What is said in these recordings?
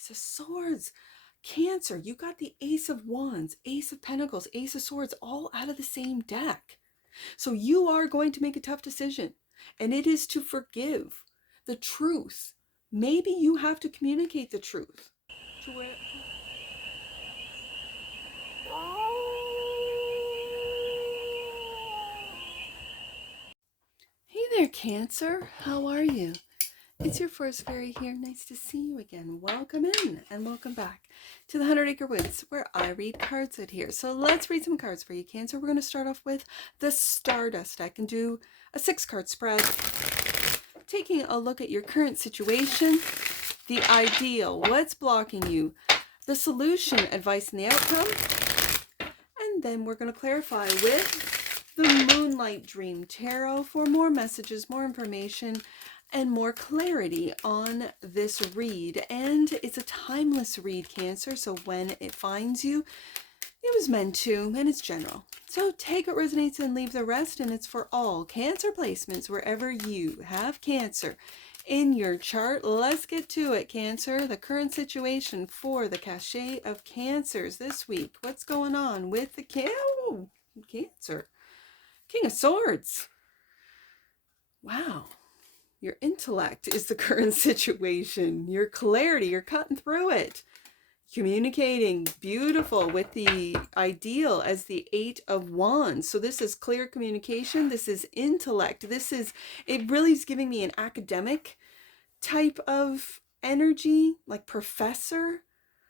Ace of Swords. Cancer, you got the Ace of Wands, Ace of Pentacles, Ace of Swords, all out of the same deck. So you are going to make a tough decision, and it is to forgive the truth. Maybe you have to communicate the truth to where... Hey there, Cancer. How are you? It's your first fairy here. Nice to see you again. Welcome in and welcome back to the 100 Acre Woods, where I read cards out here. So let's read some cards for you, Cancer. We're going to start off with the Stardust deck and do a 6-card spread, taking a look at your current situation, the ideal, what's blocking you, the solution, advice, and the outcome. And then we're going to clarify with the Moonlight Dream Tarot for more messages, more information, and more clarity on this read. And it's a timeless read, Cancer, so when it finds you, it was meant to, and it's general. So take what resonates and leave the rest, and it's for all Cancer placements wherever you have Cancer in your chart. Let's get to it, Cancer. The current situation for the cachet of Cancers this week. What's going on with the Cancer? King of Swords. Wow. Your intellect is the current situation. Your clarity, you're cutting through it. Communicating, beautiful, with the ideal as the 8 of Wands. So this is clear communication. This is intellect. It really is giving me an academic type of energy, like professor,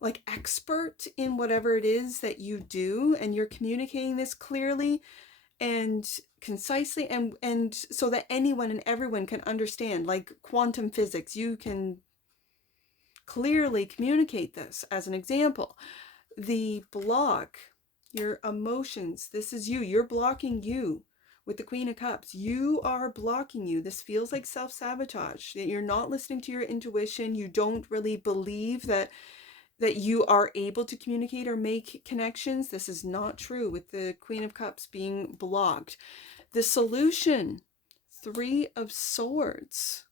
like expert in whatever it is that you do. And you're communicating this clearly and concisely, and so that anyone and everyone can understand, like quantum physics. You can clearly communicate this. As an example, the block, your emotions, this is you're blocking you with the Queen of Cups. You are blocking you. This feels like self-sabotage, that you're not listening to your intuition. You don't really believe that you are able to communicate or make connections. This is not true with the Queen of Cups being blocked. The solution, 3 of Swords.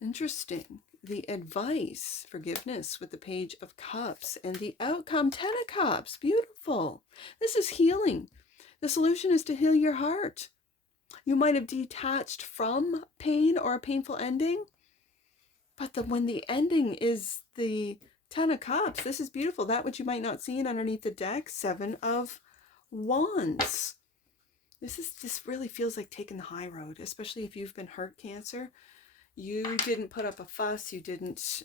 Interesting. The advice, forgiveness, with the Page of Cups. And the outcome, 10 of Cups. Beautiful. This is healing. The solution is to heal your heart. You might have detached from pain or a painful ending. But when the ending is the 10 of Cups, this is beautiful. That which you might not see underneath the deck, 7 of Wands. This really feels like taking the high road, especially if you've been hurt, Cancer. You didn't put up a fuss. You didn't,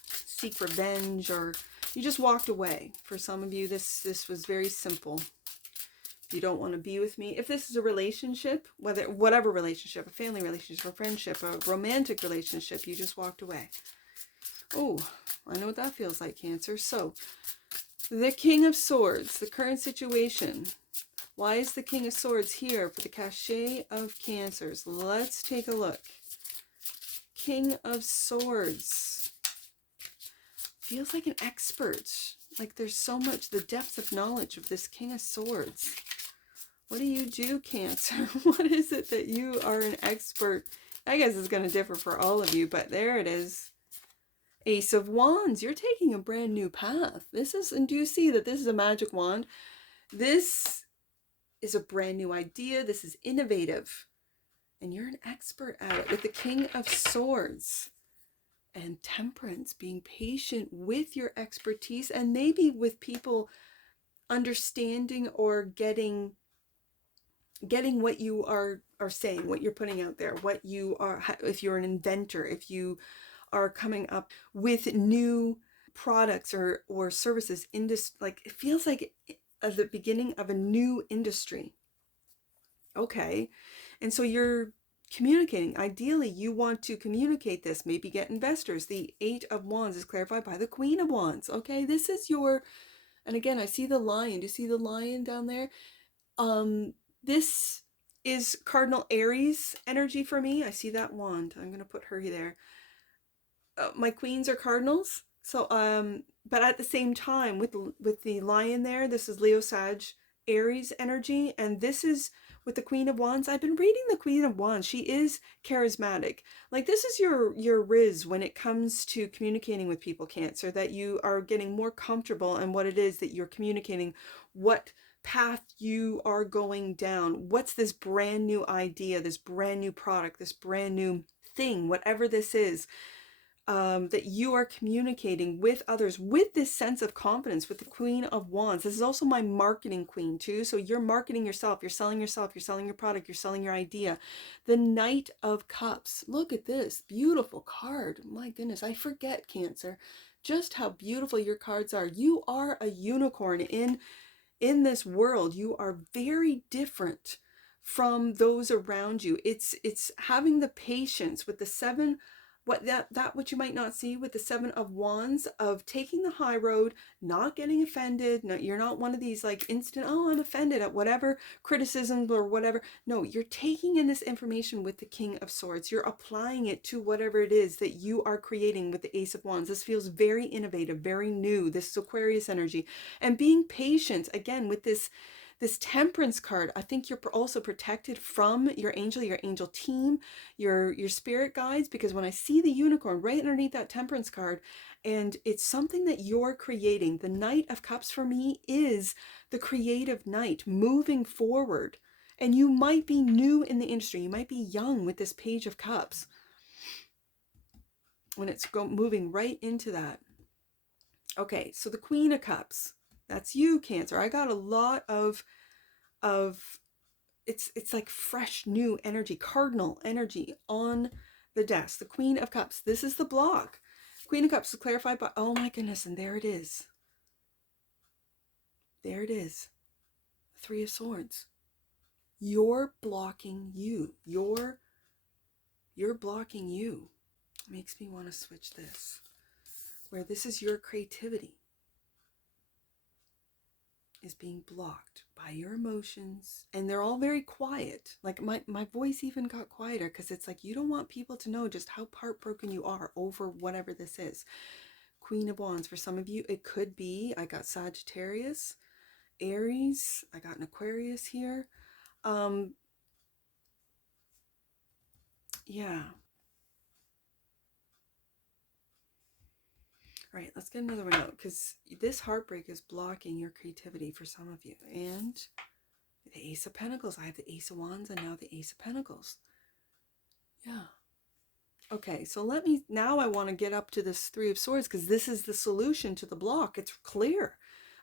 seek revenge, or you just walked away. For some of you, this was very simple. If you don't want to be with me, if this is a relationship, whatever relationship, a family relationship, a friendship, a romantic relationship, you just walked away. Oh, I know what that feels like, Cancer. So, the King of Swords, the current situation. Why is the King of Swords here for the cachet of Cancers? Let's take a look. King of Swords. Feels like an expert. Like there's so much, the depth of knowledge of this King of Swords. What do you do, Cancer? What is it that you are an expert? I guess it's going to differ for all of you, but there it is. Ace of Wands. You're taking a brand new path. And do you see that this is a magic wand? This is a brand new idea. This is innovative. And you're an expert at it with the King of Swords. And Temperance, being patient with your expertise, and maybe with people understanding or getting what you are saying, what you're putting out there, what you are, if you're an inventor, if you are coming up with new products or services, like it feels like at the beginning of a new industry. Okay. And so you're communicating. Ideally, you want to communicate this, maybe get investors. The 8 of Wands is clarified by the Queen of Wands. Okay, this is and again, I see the lion. Do you see the lion down there? This is Cardinal Aries energy for me. I see that wand. I'm going to put her there. My queens are cardinals. So, but at the same time, with the lion there, this is Leo, Sag, Aries energy. And this is with the Queen of Wands. I've been reading the Queen of Wands. She is charismatic. Like, this is your riz when it comes to communicating with people, Cancer, that you are getting more comfortable in what it is that you're communicating, what path you are going down, what's this brand new idea, this brand new product, this brand new thing, whatever this is, that you are communicating with others with this sense of confidence with the Queen of Wands. This is also my marketing queen too. So you're marketing yourself, you're selling your product, you're selling your idea. The Knight of Cups. Look at this beautiful card. My goodness, I forget, Cancer, just how beautiful your cards are. You are a unicorn in this world. You are very different from those around you. It's having the patience with the seven, what you might not see with the Seven of Wands, of taking the high road, not getting offended. No, you're not one of these like instant, oh, I'm offended at whatever criticism or whatever. No, you're taking in this information with the King of Swords. You're applying it to whatever it is that you are creating with the Ace of Wands. This feels very innovative, very new. This is Aquarius energy. And being patient, again, with this Temperance card. I think you're also protected from your angel team, your spirit guides, because when I see the unicorn right underneath that Temperance card, and it's something that you're creating. The Knight of Cups for me is the creative knight moving forward. And you might be new in the industry. You might be young with this Page of Cups when it's moving right into that. Okay, so the Queen of Cups. That's you, Cancer. I got a lot of it's like fresh new energy, cardinal energy on the desk. The Queen of Cups. This is the block. Queen of Cups is clarified by, oh my goodness, and there it is. There it is. Three of Swords. You're blocking you. You're blocking you. Makes me want to switch this. Where this is your creativity is being blocked by your emotions, and they're all very quiet. Like my voice even got quieter because it's like you don't want people to know just how heartbroken you are over whatever this is. Queen of Wands, for some of you it could be, I got Sagittarius, Aries, I got an Aquarius here. Yeah. All right, let's get another one out, because this heartbreak is blocking your creativity for some of you. And the Ace of Pentacles. I have the Ace of Wands and now the Ace of Pentacles. Yeah. Okay, so now I want to get up to this Three of Swords, because this is the solution to the block. It's clear.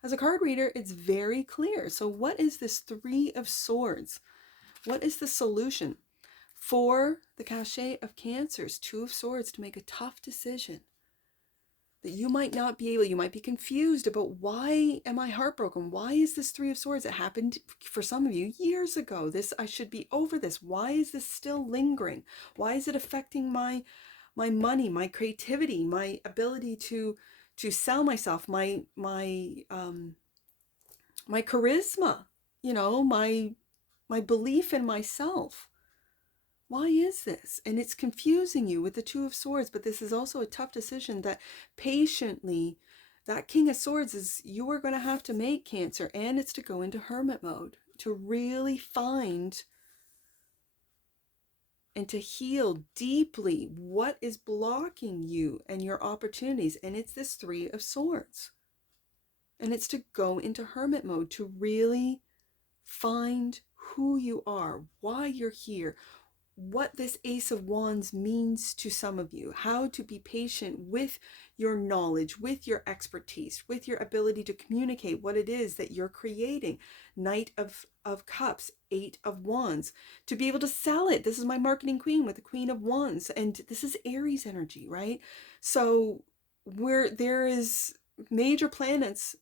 As a card reader, it's very clear. So what is this Three of Swords? What is the solution for the cachet of Cancers? Two of Swords, to make a tough decision. That you might not be able, you might be confused about, why am I heartbroken? Why is this Three of Swords? It happened for some of you years ago. I should be over this. Why is this still lingering? Why is it affecting my money, my creativity, my ability to sell myself, my charisma, my belief in myself? Why is this? And it's confusing you with the Two of Swords, but this is also a tough decision that patiently, that King of Swords is, you are going to have to make, Cancer, and it's to go into hermit mode, to really find and to heal deeply what is blocking you and your opportunities. And it's this Three of Swords. And it's to go into hermit mode, to really find who you are, why you're here, what this Ace of Wands means to some of you, how to be patient with your knowledge, with your expertise, with your ability to communicate what it is that you're creating. Knight of Cups, Eight of Wands, to be able to sell it. This is my marketing queen with the Queen of Wands, and this is Aries energy, right? So where there is major planets,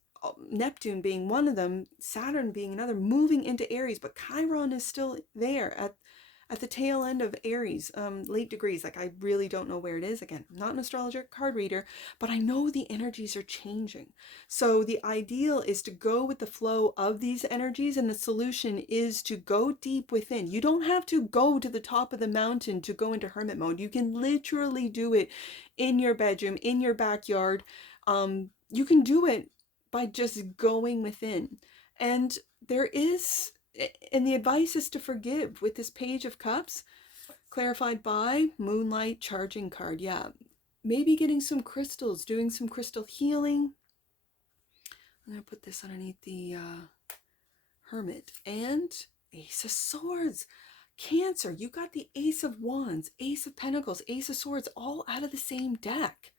Neptune being one of them, Saturn being another, moving into Aries, but Chiron is still there at the tail end of Aries, late degrees. Like, I really don't know where it is. Again, I'm not an astrologer, card reader, but I know the energies are changing. So the ideal is to go with the flow of these energies, and the solution is to go deep within. You don't have to go to the top of the mountain to go into hermit mode. You can literally do it in your bedroom, in your backyard. You can do it by just going within. And there is And the advice is to forgive with this Page of Cups, clarified by Moonlight charging card. Yeah, maybe getting some crystals, doing some crystal healing. I'm going to put this underneath the Hermit. And Ace of Swords. Cancer, you got the Ace of Wands, Ace of Pentacles, Ace of Swords, all out of the same deck.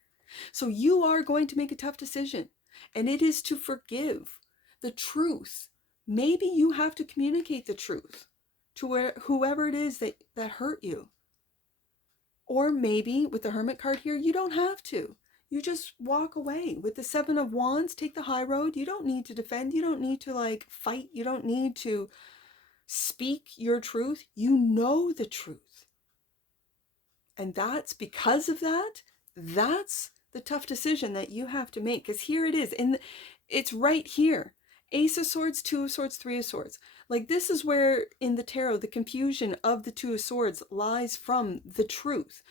So you are going to make a tough decision, and it is to forgive the truth. Maybe you have to communicate the truth to whoever it is that hurt you. Or maybe with the Hermit card here, you don't have to. You just walk away. With the Seven of Wands, take the high road. You don't need to defend. You don't need to like fight. You don't need to speak your truth. You know the truth. And that's because of that, that's the tough decision that you have to make. Because here it is. And it's right here. Ace of Swords, Two of Swords, Three of Swords. Like this is where in the tarot, the confusion of the Two of Swords lies from the truth.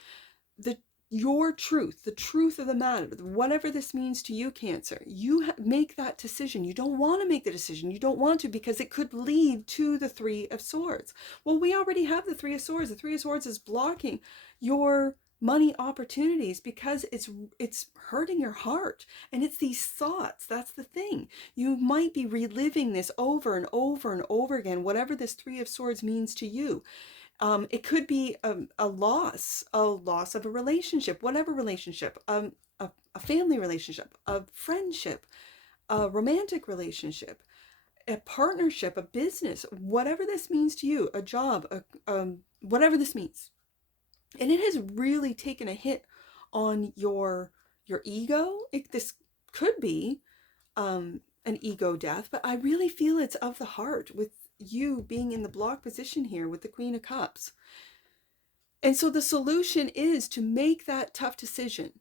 Your truth, the truth of the matter, whatever this means to you, Cancer, you make that decision. You don't want to make the decision. You don't want to because it could lead to the Three of Swords. Well, we already have the Three of Swords. The Three of Swords is blocking your money opportunities because it's hurting your heart. And it's these thoughts. That's the thing. You might be reliving this over and over and over again, whatever this Three of Swords means to you. It could be a loss of a relationship, whatever relationship, a family relationship, a friendship, a romantic relationship, a partnership, a business, whatever this means to you, a job, whatever this means. And it has really taken a hit on your ego. This could be an ego death, but I really feel it's of the heart with you being in the block position here with the Queen of Cups. And so the solution is to make that tough decision,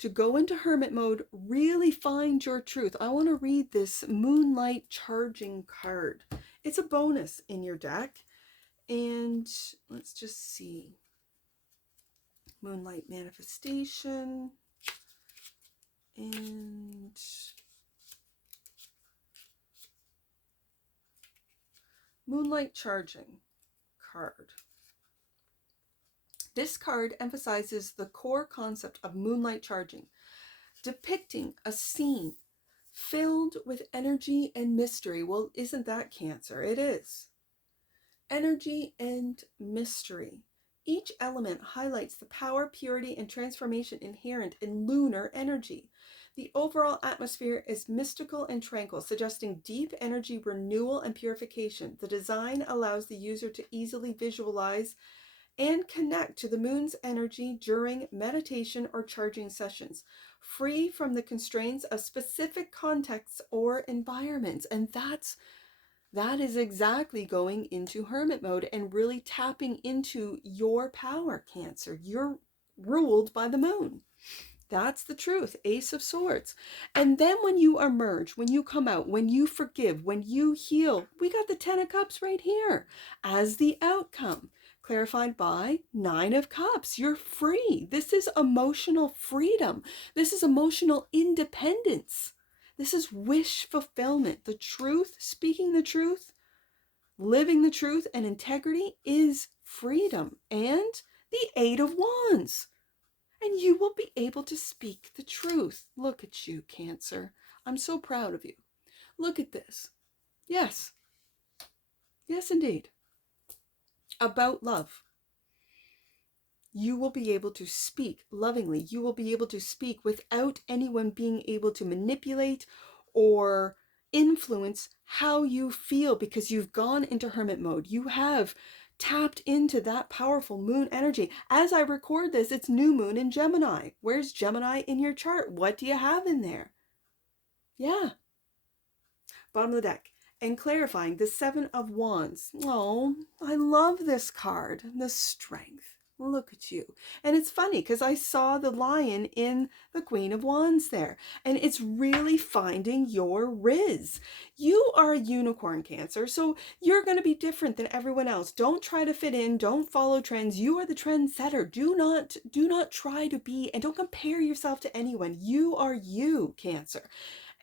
to go into hermit mode, really find your truth. I want to read this Moonlight charging card. It's a bonus in your deck. And let's just see. Moonlight manifestation. And Moonlight charging card. This card emphasizes the core concept of moonlight charging, depicting a scene filled with energy and mystery. Well, isn't that Cancer? It is. Energy and mystery. Each element highlights the power, purity, and transformation inherent in lunar energy. The overall atmosphere is mystical and tranquil, suggesting deep energy renewal and purification. The design allows the user to easily visualize and connect to the moon's energy during meditation or charging sessions, free from the constraints of specific contexts or environments. And that is exactly going into hermit mode and really tapping into your power, Cancer. You're ruled by the moon. That's the truth. Ace of Swords. And then when you emerge, when you come out, when you forgive, when you heal, we got the Ten of Cups right here as the outcome. Clarified by Nine of Cups. You're free. This is emotional freedom. This is emotional independence. This is wish fulfillment. The truth, speaking the truth, living the truth and integrity is freedom. And the Eight of Wands. And you will be able to speak the truth. Look at you, Cancer. I'm so proud of you. Look at this. Yes. Yes, indeed. About love. You will be able to speak lovingly. You will be able to speak without anyone being able to manipulate or influence how you feel because you've gone into hermit mode. You have tapped into that powerful moon energy. As I record this, it's new moon in Gemini. Where's Gemini in your chart? What do you have in there? Yeah. Bottom of the deck. And clarifying the Seven of Wands. Oh, I love this card. The strength. Look at you. And it's funny because I saw the lion in the Queen of Wands there. And it's really finding your riz. You are a unicorn, Cancer. So you're going to be different than everyone else. Don't try to fit in. Don't follow trends. You are the trendsetter. Do not try to be, and don't compare yourself to anyone. You are you, Cancer.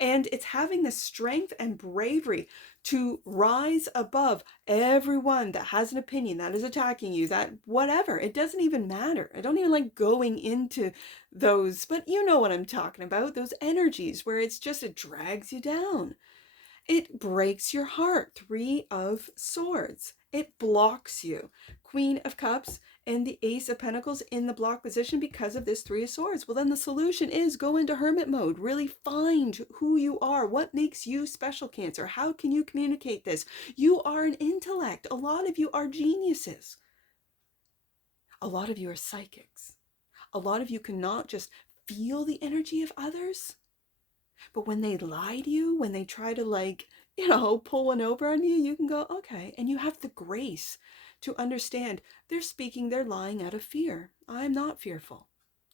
And it's having the strength and bravery to rise above everyone that has an opinion, that is attacking you, that whatever. It doesn't even matter. I don't even like going into those, but you know what I'm talking about, those energies where it's just, it drags you down. It breaks your heart. 3 of Swords. It blocks you. Queen of Cups and the Ace of Pentacles in the block position because of this 3 of Swords. Well, then the solution is go into hermit mode. Really find who you are. What makes you special, Cancer? How can you communicate this? You are an intellect. A lot of you are geniuses. A lot of you are psychics. A lot of you cannot just feel the energy of others. But when they lie to you, when they try to like, you know, pull one over on you, you can go, okay. And you have the grace to understand they're speaking, they're lying out of fear. I'm not fearful.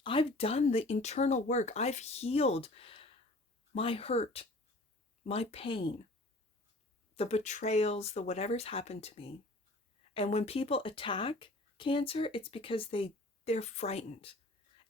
I've done the internal work. I've healed my hurt, my pain, the betrayals, the whatever's happened to me. And when people attack, Cancer, it's because they're frightened.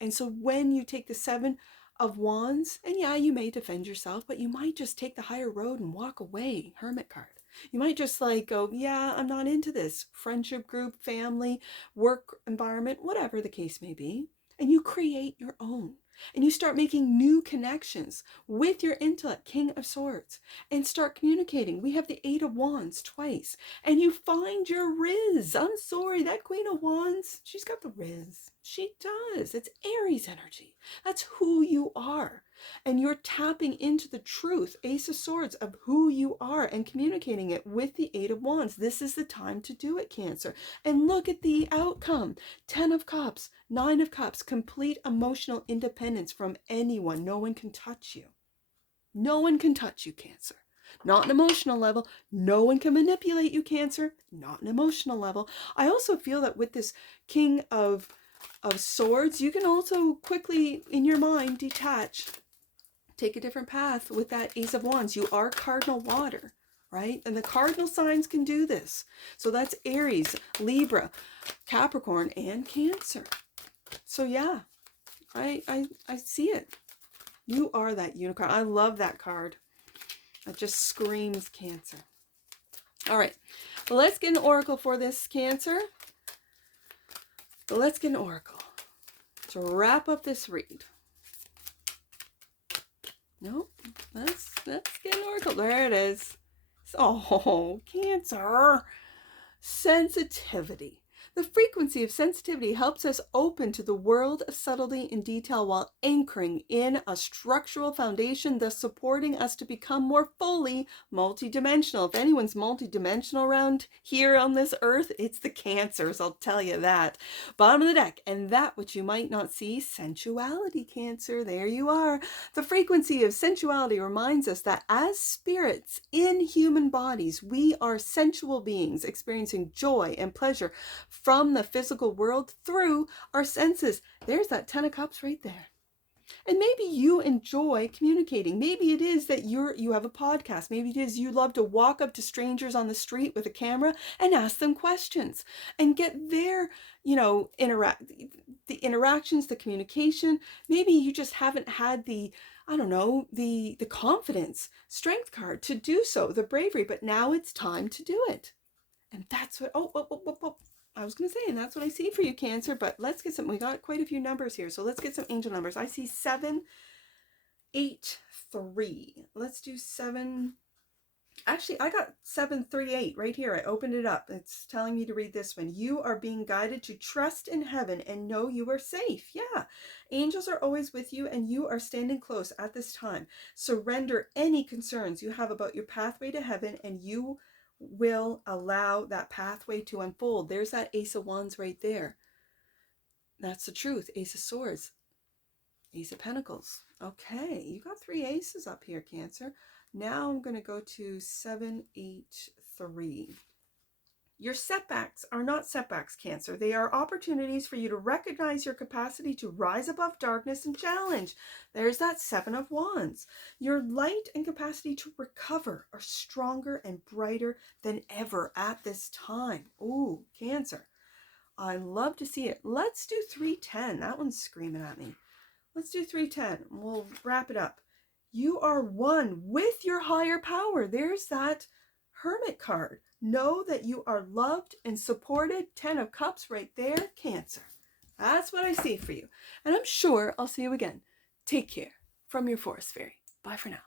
And so when you take the 7 of Wands, and yeah, you may defend yourself, but you might just take the higher road and walk away. Hermit card. You might just like go, yeah, I'm not into this. Friendship group, family, work environment, whatever the case may be. And you create your own. And you start making new connections with your intellect, King of Swords, and start communicating. We have the 8 of Wands twice. And you find your Riz. I'm sorry, that Queen of Wands, she's got the Riz. She does. It's Aries energy. That's who you are. And you're tapping into the truth, Ace of Swords, of who you are and communicating it with the 8 of Wands. This is the time to do it, Cancer. And look at the outcome. 10 of Cups, 9 of Cups, complete emotional independence from anyone. No one can touch you. No one can touch you, Cancer. Not an emotional level. No one can manipulate you, Cancer. Not an emotional level. I also feel that with this King of Swords, you can also quickly, in your mind, detach. Take a different path with that Ace of Wands. You are cardinal water, right? And the cardinal signs can do this. So that's Aries, Libra, Capricorn, and Cancer. So yeah, I see it. You are that unicorn. I love that card. It just screams Cancer. All right, well, let's get an oracle for this, Cancer. Let's get an oracle to wrap up this read. Nope, let's get an oracle. There it is. Oh, Cancer. Sensitivity. The frequency of sensitivity helps us open to the world of subtlety and detail while anchoring in a structural foundation, thus supporting us to become more fully multidimensional. If anyone's multidimensional around here on this earth, it's the Cancers, I'll tell you that. Bottom of the deck, and that which you might not see, sensuality, Cancer. There you are. The frequency of sensuality reminds us that as spirits in human bodies, we are sensual beings experiencing joy and pleasure from the physical world through our senses. There's that 10 of Cups right there. And maybe you enjoy communicating. Maybe it is that you have a podcast. Maybe it is you love to walk up to strangers on the street with a camera and ask them questions and get their, the interactions, the communication. Maybe you just haven't had the confidence, strength card to do so, the bravery, but now it's time to do it. And that's what, I was going to say, and that's what I see for you, Cancer, but let's get some, we got quite a few numbers here, so let's get some angel numbers. I see 7, 8, 3. Let's do 7. Actually, I got 738 right here. I opened it up. It's telling me to read this one. You are being guided to trust in heaven and know you are safe. Yeah. Angels are always with you and you are standing close at this time. Surrender any concerns you have about your pathway to heaven and you will allow that pathway to unfold. There's that Ace of Wands right there. That's the truth. Ace of Swords. Ace of Pentacles. Okay, you got 3 aces up here, Cancer. Now I'm going to go to 7, 8, 3. Your setbacks are not setbacks, Cancer. They are opportunities for you to recognize your capacity to rise above darkness and challenge. There's that 7 of Wands. Your light and capacity to recover are stronger and brighter than ever at this time. Ooh, Cancer. I love to see it. Let's do 310. That one's screaming at me. Let's do 310. We'll wrap it up. You are one with your higher power. There's that Hermit card. Know that you are loved and supported. 10 of Cups right there, Cancer. That's what I see for you. And I'm sure I'll see you again. Take care from your Forest Fairy. Bye for now.